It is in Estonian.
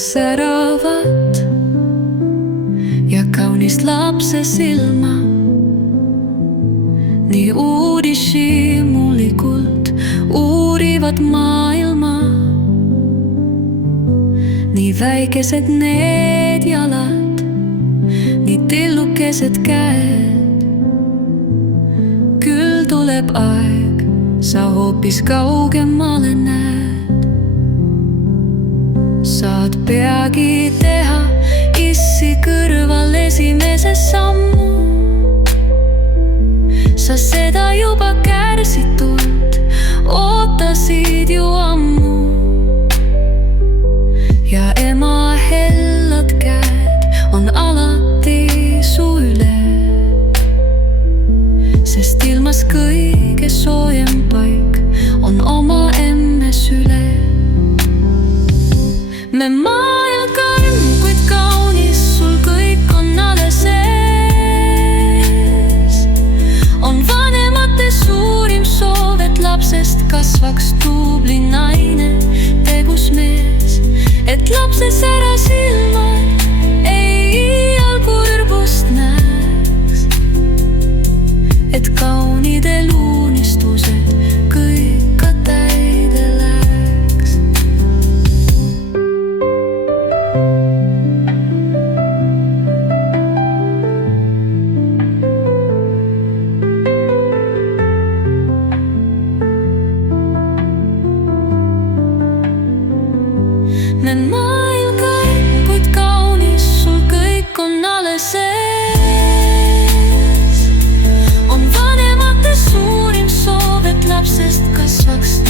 säravat ja kaunist lapse silma. Nii uudishimulikult uurivad maailma. Nii väikesed need jalad, nii tillukesed käed. Küll tuleb aeg, sa hoopis kaugemale näed. Saad peagi teha issi kõrval esimese sammu. Sa seda juba kärsitult ootasid ju ammu. Ja ema hellad käed on alati su üle, sest ilmas kõige soojem paik on oma emme süle. Me maal karm, kuid kaunis, sul kõik on alles ees. On vanemate suurim soov, et lapsest kasvaks tubli naine, tegus mees. Et lapse sära silmad ei iial kurbust näeks. Et kaunid eluunistused kõik ka täide läheks. Me maal karm, kuid kaunis, sul kõik on alles ees. On vanemate suurim soov, et lapsest kasvaks